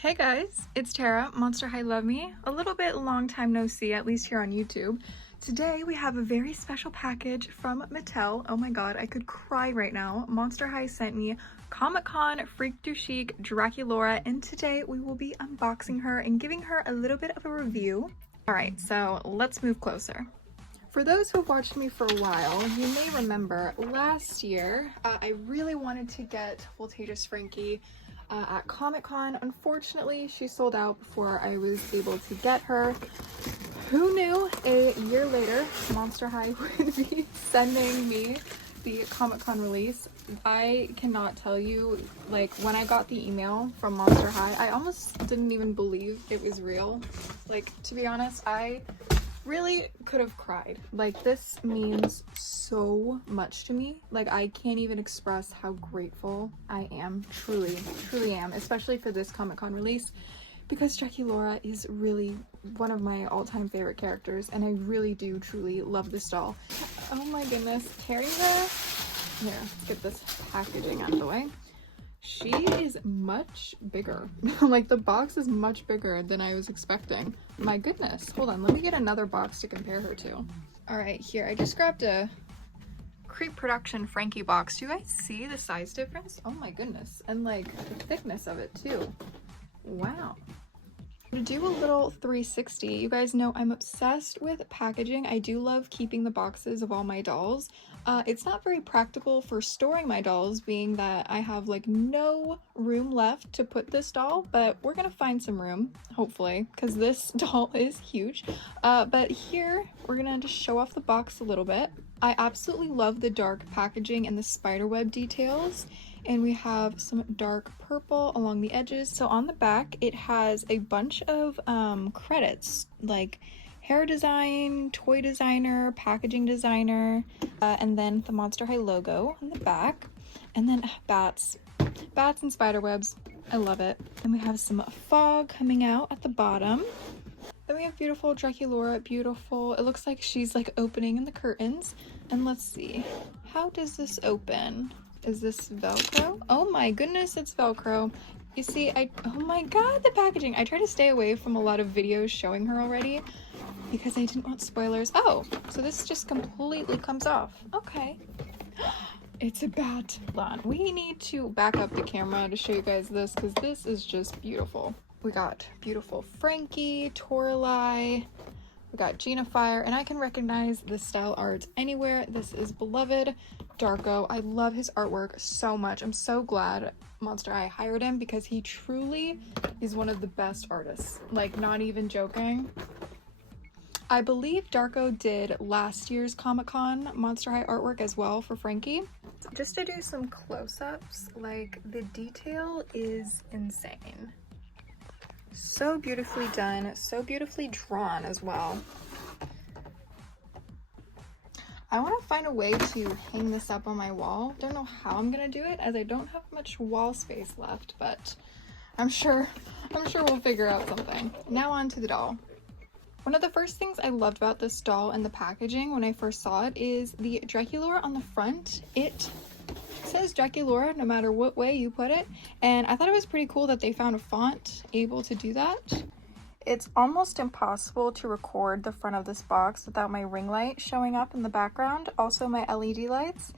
Hey guys, it's Tara, Monster High Love Me. A little bit long time no see, at least here on YouTube. Today we have a very special package from Mattel. Oh my god, I could cry right now. Monster High sent me 𝗶ጵ𝘀𝘁𝗴𝗿𝗺𝗺 Draculaura, and today we will be unboxing her and giving her a little bit of a review. Alright, so let's move closer. For those who've watched me for a while, you may remember last year I really wanted to get 𝗶ጵ𝘀𝘀𝗁𝗵𝗿 at Comic-Con. Unfortunately, she sold out before I was able to get her. Who knew a year later Monster High would be sending me the Comic-Con release? I cannot tell you, like, when I got the email from Monster High, I almost didn't even believe it was real. Like, to be honest, I really could have cried. Like, this means so much to me. Like, I can't even express how grateful I am. Truly am, especially for this Comic-Con release, because Draculaura is really one of my all-time favorite characters, and I really do truly love this doll. Oh my goodness, carrying her. Here, let's get this packaging out of the way. She is much bigger. Like, the box is much bigger than I was expecting. My goodness. Hold on, let me get another box to compare her to. Alright, here, I just grabbed a Creep Production Frankie box. Do you guys see the size difference? Oh my goodness. And like, the thickness of it too. Wow. To do a little 360, you guys know I'm obsessed with packaging. I do love keeping the boxes of all my dolls. It's not very practical for storing my dolls, being that I have like no room left to put this doll, but we're gonna find some room, hopefully, because this doll is huge. But here, we're gonna just show off the box a little bit. I absolutely love the dark packaging and the spiderweb details. And we have some dark purple along the edges. So on the back, it has a bunch of credits, like hair design, toy designer, packaging designer, and then the Monster High logo on the back, and then bats and spiderwebs. I love it. And we have some fog coming out at the bottom. Then we have beautiful Draculaura, beautiful. It looks like she's like opening in the curtains. And let's see, how does this open? Is this Velcro? Oh my goodness, it's Velcro. You see, oh my god, the packaging. I try to stay away from a lot of videos showing her already because I didn't want spoilers. Oh, so this just completely comes off. Okay. It's a bat. Hold on. We need to back up the camera to show you guys this because this is just beautiful. We got beautiful Frankie, 𝗁𝗏𝗁𝗆. We got 𝗁𝗏, and I can recognize this style art anywhere. This is beloved Darko. I love his artwork so much. I'm so glad Monster High hired him because he truly is one of the best artists. Like, not even joking. I believe Darko did last year's Comic-Con Monster High artwork as well for Frankie. Just to do some close-ups, like, the detail is insane. So beautifully done, so beautifully drawn as well. I want to find a way to hang this up on my wall. Don't know how I'm gonna do it as I don't have much wall space left, but I'm sure we'll figure out something. Now on to the doll. One of the first things I loved about this doll and the packaging when I first saw it is the Draculaura on the front. It says Draculaura no matter what way you put it, and I thought it was pretty cool that they found a font able to do that. It's almost impossible to record the front of this box without my ring light showing up in the background, also my LED lights.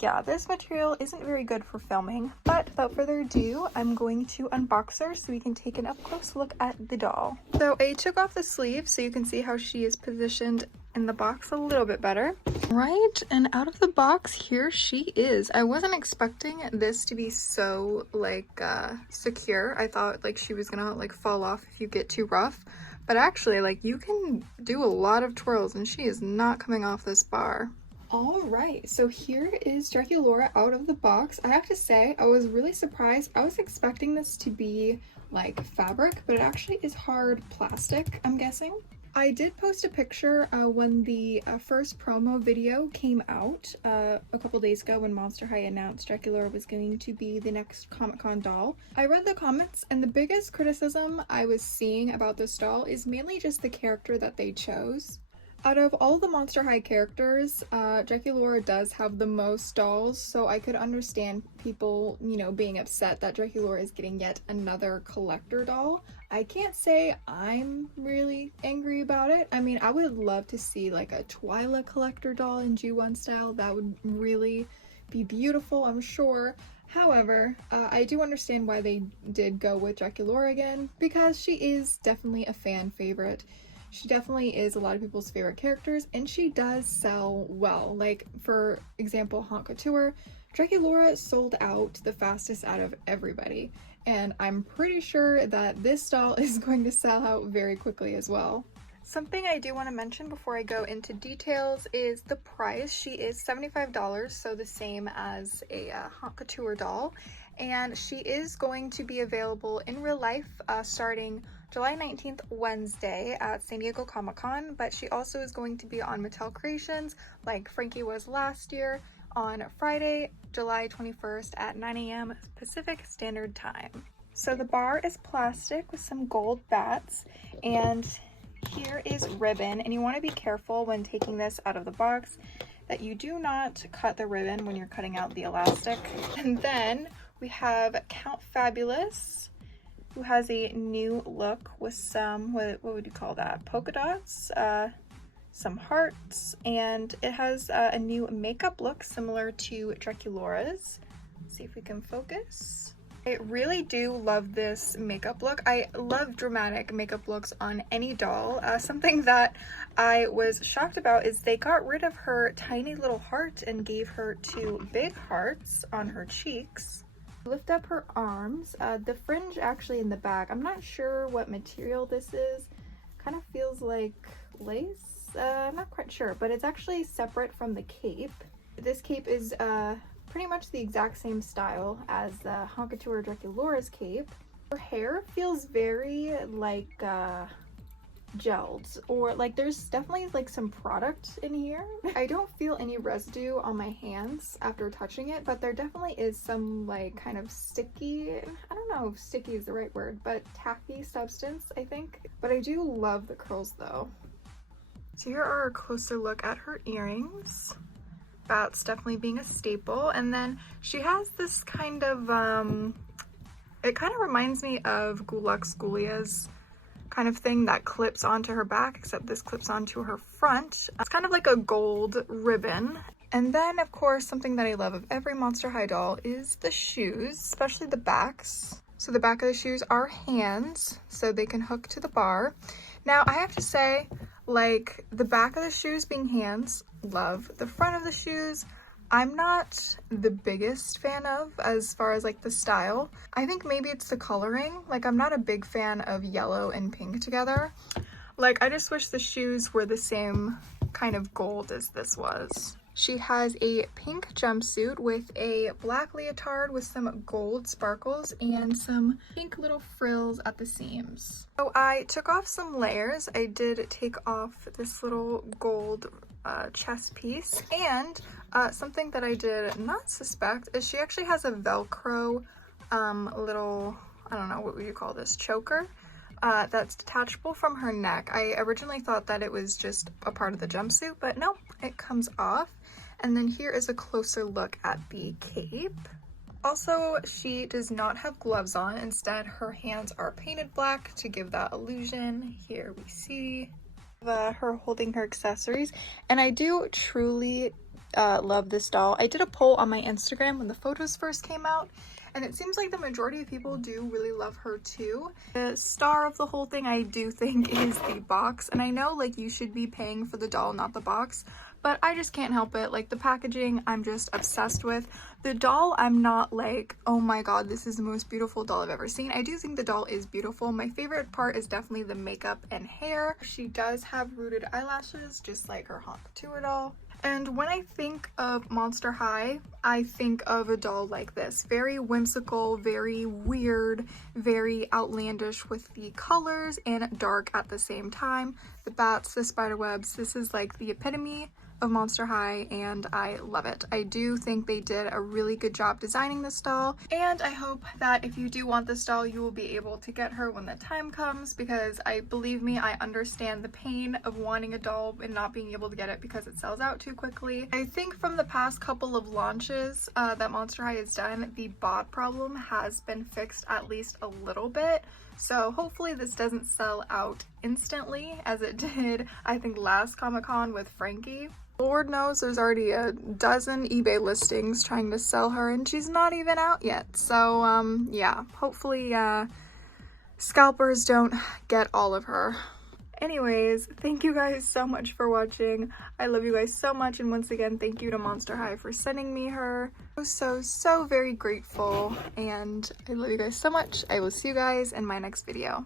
Yeah, this material isn't very good for filming, but without further ado, I'm going to unbox her so we can take an up-close look at the doll. So I took off the sleeve so you can see how she is positioned in the box a little bit better. Right, and out of the box, here she is. I wasn't expecting this to be so, like, secure. I thought, like, she was gonna, like, fall off if you get too rough. But actually, like, you can do a lot of twirls, and she is not coming off this bar. Alright, so here is Draculaura out of the box. I have to say, I was really surprised. I was expecting this to be like fabric, but it actually is hard plastic, I'm guessing. I did post a picture when the first promo video came out a couple days ago when Monster High announced Draculaura was going to be the next Comic-Con doll. I read the comments, and the biggest criticism I was seeing about this doll is mainly just the character that they chose. Out of all of the Monster High characters, Draculaura does have the most dolls, so I could understand people, you know, being upset that Draculaura is getting yet another collector doll. I can't say I'm really angry about it. I mean, I would love to see like a 𝗶𝘀𝘀𝗁𝗆 collector doll in 𝗶𝘀𝘀𝗁𝗆 style. That would really be beautiful, I'm sure. However, I do understand why they did go with Draculaura again, because she is definitely a fan favorite. She definitely is a lot of people's favorite characters, and she does sell well. Like, for example, 𝗶𝘀𝘀𝗁𝗆, Draculaura sold out the fastest out of everybody, and I'm pretty sure that this doll is going to sell out very quickly as well. Something I do want to mention before I go into details is the price. She is $75, so the same as a 𝗶𝘀𝘀𝗁𝗆 doll, and she is going to be available in real life starting July 19th, Wednesday at San Diego Comic-Con, but she also is going to be on Mattel Creations like Frankie was last year on Friday, July 21st at 9 a.m. Pacific Standard Time. So the bar is plastic with some gold bats, and here is ribbon, and you want to be careful when taking this out of the box that you do not cut the ribbon when you're cutting out the elastic. And then we have Count Fabulous, who has a new look with some, what would you call that, polka dots, some hearts, and it has a new makeup look similar to Draculaura's. Let's see if we can focus. I really do love this makeup look. I love dramatic makeup looks on any doll. Something that I was shocked about is they got rid of her tiny little heart and gave her two big hearts on her cheeks. Lift up her arms. The fringe actually in the back, I'm not sure what material this is. Kind of feels like lace. I'm not quite sure, but it's actually separate from the cape. This cape is pretty much the exact same style as the 𝗶𝘀𝘀𝗁𝗆 Draculaura's cape. Her hair feels very like gelled, or like there's definitely like some product in here. I don't feel any residue on my hands after touching it, but there definitely is some like kind of sticky, I don't know if sticky is the right word, but tacky substance, I think. But I do love the curls though. So here are a closer look at her earrings. Bats definitely being a staple, and then she has this kind of it kind of reminds me of 𝗶𝘀𝘀𝗁𝗆𝗁𝗆 kind of thing that clips onto her back, except this clips onto her front. It's kind of like a gold ribbon. And then of course something that I love of every Monster High doll is the shoes, especially the backs. So the back of the shoes are hands, so they can hook to the bar. Now I have to say, like, the back of the shoes being hands, love. The front of the shoes, I'm not the biggest fan of as far as like the style. I think maybe it's the coloring. Like, I'm not a big fan of yellow and pink together. Like, I just wish the shoes were the same kind of gold as this was. She has a pink jumpsuit with a black leotard with some gold sparkles and some pink little frills at the seams. So I took off some layers. I did take off this little gold chest piece, and something that I did not suspect is she actually has a Velcro little, I don't know, what would you call this, choker that's detachable from her neck. I originally thought that it was just a part of the jumpsuit, but no, it comes off. And then here is a closer look at the cape. Also, she does not have gloves on. Instead, her hands are painted black to give that illusion. Here we see her holding her accessories, and I do truly love this doll. I did a poll on my Instagram when the photos first came out, and it seems like the majority of people do really love her too. The star of the whole thing, I do think, is the box, and I know like you should be paying for the doll, not the box, but I just can't help it. Like, the packaging, I'm just obsessed with. The doll, I'm not like, oh my god, this is the most beautiful doll I've ever seen. I do think the doll is beautiful. My favorite part is definitely the makeup and hair. She does have rooted eyelashes, just like her 𝗶𝘀𝘀𝗁𝗆𝗁𝗆 doll. And when I think of Monster High, I think of a doll like this. Very whimsical, very weird, very outlandish with the colors and dark at the same time. The bats, the spider webs, this is like the epitome of Monster High and I love it. I do think they did a really good job designing this doll, and I hope that if you do want this doll, you will be able to get her when the time comes, because believe me, I understand the pain of wanting a doll and not being able to get it because it sells out too quickly. I think from the past couple of launches that Monster High has done, the bot problem has been fixed at least a little bit. So hopefully this doesn't sell out instantly as it did, I think, last Comic-Con with Frankie. Lord knows there's already a dozen eBay listings trying to sell her and she's not even out yet. So yeah, hopefully scalpers don't get all of her. Anyways, thank you guys so much for watching. I love you guys so much, and once again, thank you to Monster High for sending me her. So very grateful, and I love you guys so much. I will see you guys in my next video.